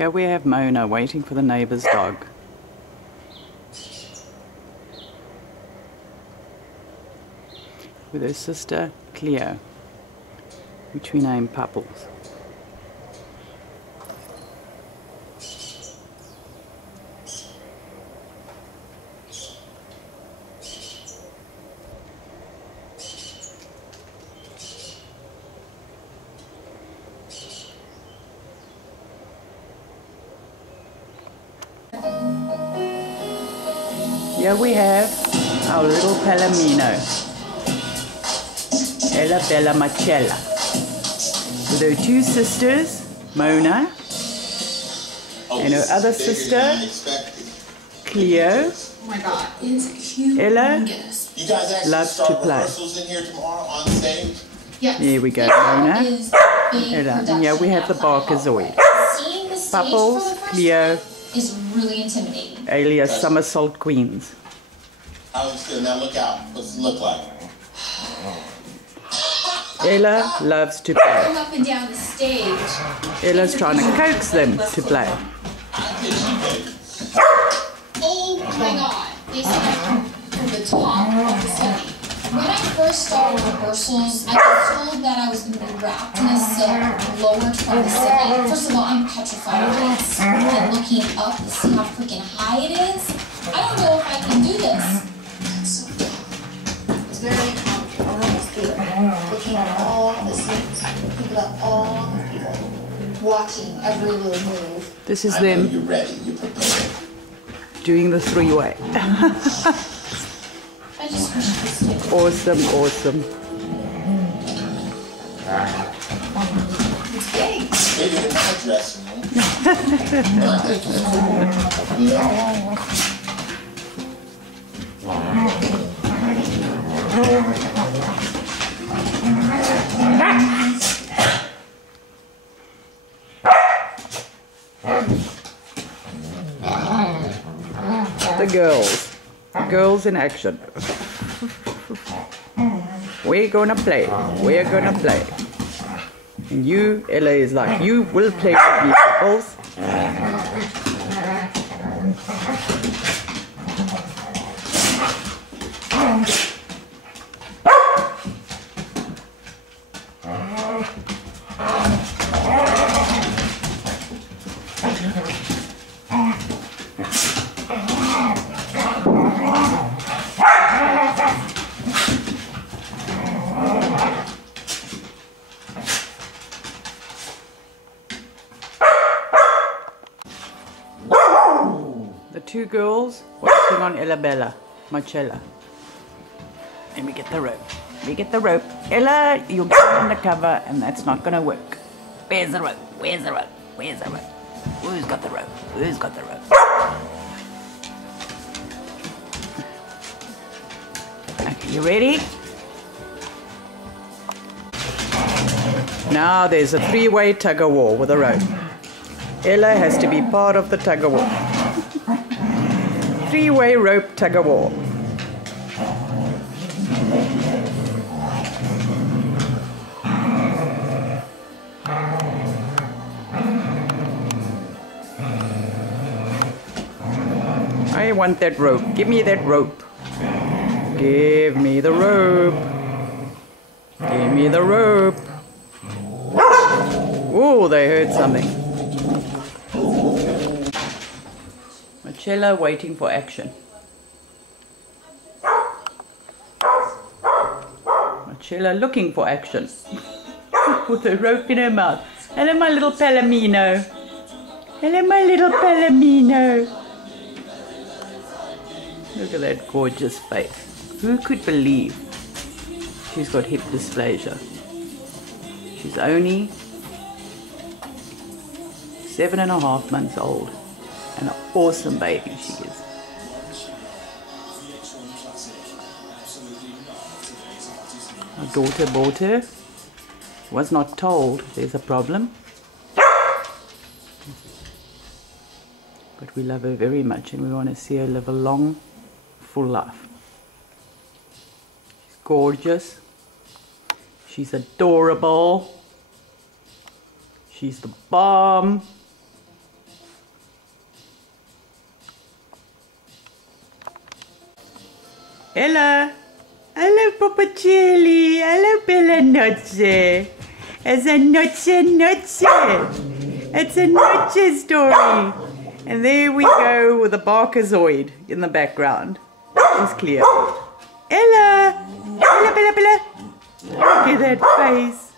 Here we have Mona waiting for the neighbor's dog. With her sister Cleo, which we named Pupples. Here we have our little Palomino, Ella Bella Marcella, with her two sisters, Mona, and her other sister, Cleo. Oh my God, it's cute. Ella you guys loves to play. In here tomorrow on stage? Yes. Here we go, Mona, Ella, and here we have the Barkazoid. Pupples, Cleo, is really intimidating. alias Somersault Queens. Now look out. What's it look like? Ella loves to play. Up and down the stage. Ella's trying to coax them to play. Oh my God. They said from the top of the city. When I first started rehearsals, I was told that I was going to be wrapped in a silk lowered from the city. First of all, I'm petrified of heights. And looking up to see how freaking high it is, I don't know if I can do this. It's very comfortable. Looking at all the scenes, thinking about all the people, watching every little move. This is I know them you're ready. You're prepared. doing the three-way. I just wish it was stupid. Awesome, awesome. It's big. Bigger than my dressing room. The girls in action. We're gonna play, we're gonna play. And you, Ella, is like, you will play with me, Pupples. The two girls working on Ella Bella Marcella. Let me get the rope. Let me get the rope. Ella, you'll get undercover and that's not gonna work. Where's the rope? Where's the rope? Where's the rope? Who's got the rope? Who's got the rope? Okay, you ready? Now there's a three-way tug-of-war with a rope. Ella has to be part of the tug-of-war. Three-way rope tug-of-war. I want that rope. Give me that rope. Give me the rope. Give me the rope. Oh, they heard something. Marcella waiting for action. Marcella looking for action. With a rope in her mouth. Hello, my little Palomino. Hello, my little Palomino. Look at that gorgeous face. Who could believe she's got hip dysplasia? She's only 7.5 months old. And an awesome baby she is. Our daughter bought her. Was not told there's a problem. But we love her very much and we want to see her live a long, full life. She's gorgeous. She's adorable. She's the bomb. Ella. Hello, Papa Chili. Hello, Bella Nutze. It's a Nutze. It's a Nutze story. And there we go with a Barkazoid in the background. There's Cleo. Ella. Bella, Bella, Bella. Look at that face.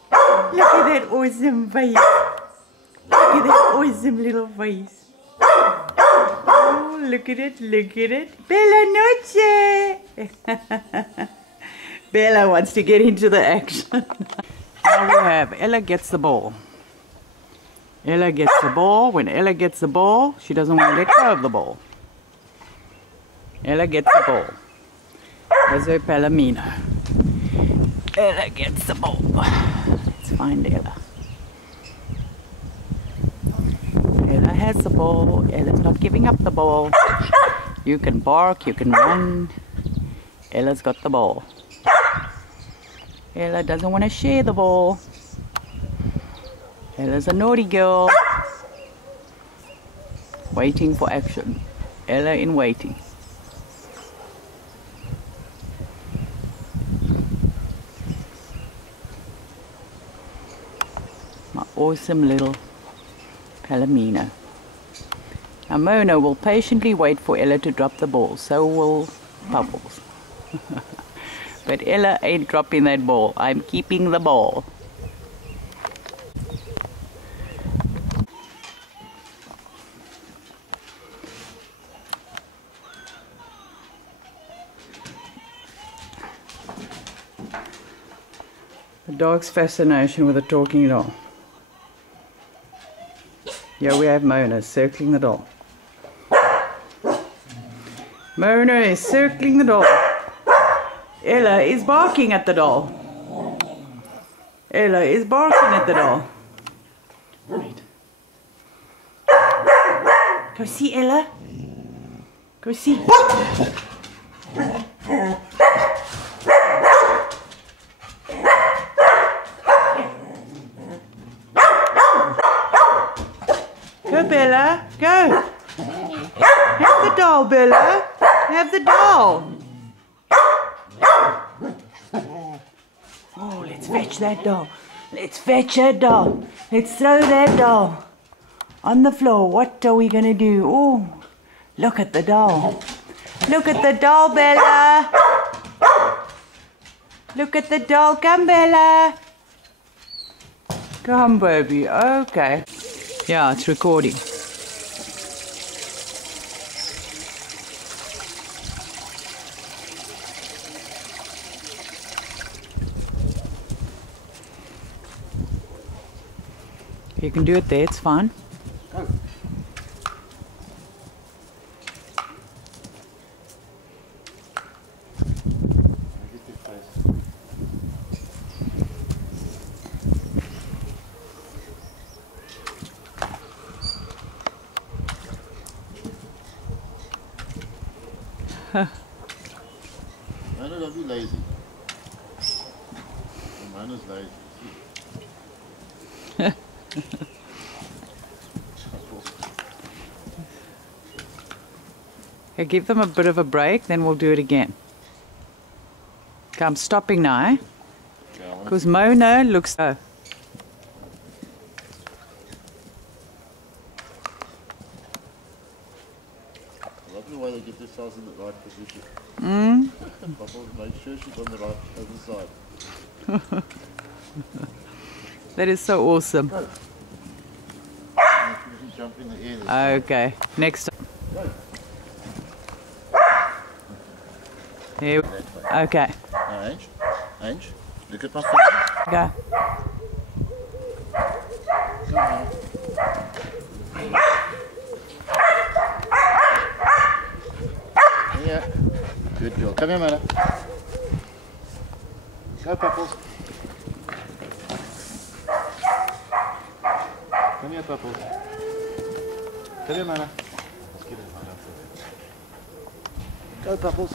Look at that awesome face. Look at that awesome little face. Oh, look at it, look at it. Bella Noche! Bella wants to get into the action. Now we have Ella gets the ball. Ella gets the ball. When Ella gets the ball, she doesn't want to let go of the ball. Ella gets the ball. There's her Palomino. Ella gets the ball. Let's find Ella. Ella has the ball. Ella's not giving up the ball. You can bark, you can run. Ella's got the ball. Ella doesn't want to share the ball. Ella's a naughty girl. Waiting for action. Ella in waiting. My awesome little Palomino. Now Mona will patiently wait for Ella to drop the ball. So will Bubbles. But Ella ain't dropping that ball. I'm keeping the ball. The dog's fascination with a talking doll. Here we have Mona circling the doll. Mona is circling the doll. Ella is barking at the doll. Ella is barking at the doll. Right. Go see Ella. Go see. Go, Bella. Go. Have the doll, Bella. Have the doll. Oh, let's fetch that doll. Let's fetch that doll. Let's throw that doll on the floor. What are we going to do? Oh, look at the doll. Look at the doll, Bella. Look at the doll. Come, Bella. Come, baby. Okay. Yeah, it's recording. You can do it there, it's fine. Go. No, don't be lazy. Mine is lazy. Okay, give them a bit of a break, then we'll do it again. Okay, I'm stopping now, because Mona looks... Oh. Lovely way they get themselves in the right position. Make sure she's on the right other side. That is so awesome. Go. Jump in the air. Okay, next time. Here. Okay. Now, Ange, look at my finger. Go. Yeah. Good girl. Come here, Mona. Go, Puffles. Come here, Puffles. Come here, Mona. Let's get it, Mona. Go, Puffles.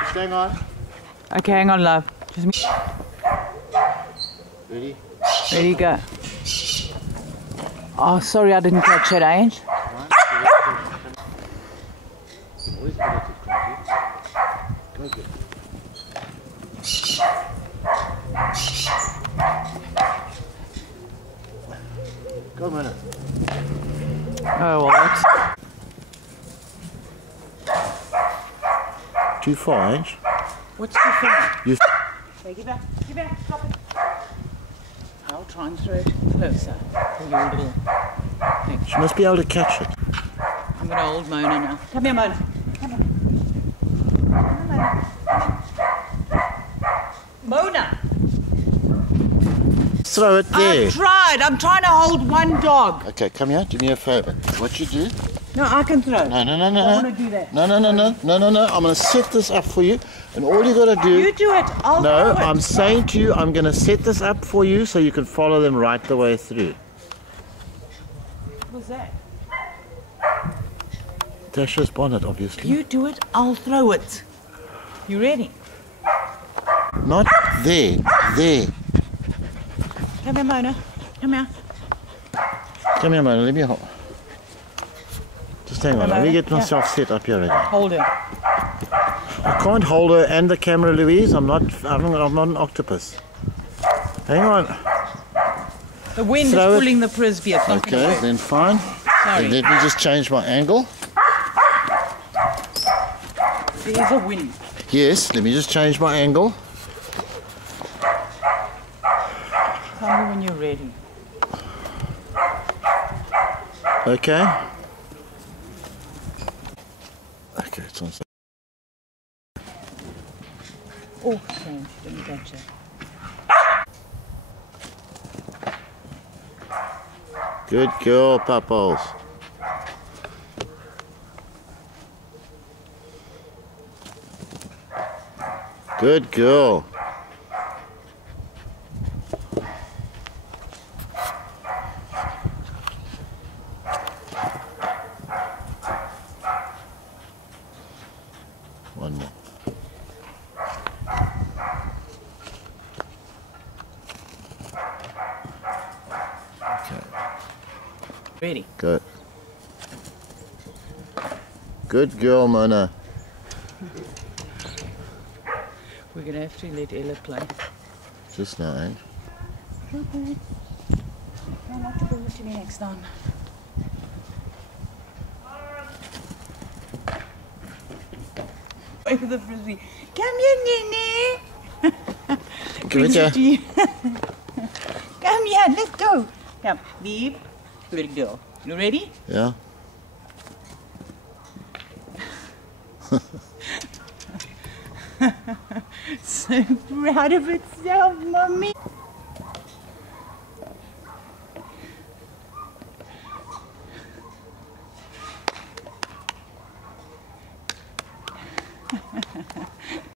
Just hang on. Okay, hang on, love. Just me. Ready? Ready, go. Oh, sorry, I didn't catch it, Ange. Always good at it, Collie. Go get it. Go a minute. Oh, well, that's... Too far, ain't you? What's the thing? You Okay, give back, stop it. I'll try and throw it closer for your little thing. She must be able to catch it. I'm going to hold Mona now. Come here, Mona. Come here. Come on, Mona. Throw it there. I've tried. I'm trying to hold one dog. Okay, come here. Do me a favor. What you do? No, I can throw. No. I don't want to do that. No. I'm going to set this up for you. And all you got to do... You do it. I'll No, throw it. I'm saying to you, I'm going to set this up for you so you can follow them right the way through. What was that? Tasha's bonnet, obviously. You do it. I'll throw it. You ready? Not there. There. Come here, Mona. Come here. Come here, man. Let me hold. Just hang on. Let me get myself set up here already. Hold her. I can't hold her and the camera, Louise. I'm not an octopus. Hang on. The wind Throw is it. pulling the frisbee. It's not going to Okay, work. then fine. Sorry. Then let me just change my angle. There's a wind. Yes, let me just change my angle. Tell me when you're ready. Okay. Okay, it's on. Oh, sorry. Didn't catch it. Good girl, Pupples. Good girl. One more. Okay. Ready. Good. Good girl, Mona. We're going to have to let Ella play. Just now, eh? Okay. I'll have to bring it to me next time. Over the frisbee. Come here, Nene. Give it here. to you. Come here, let's go. Come, Beep. Good girl. You ready? Yeah. So proud of itself, Mommy.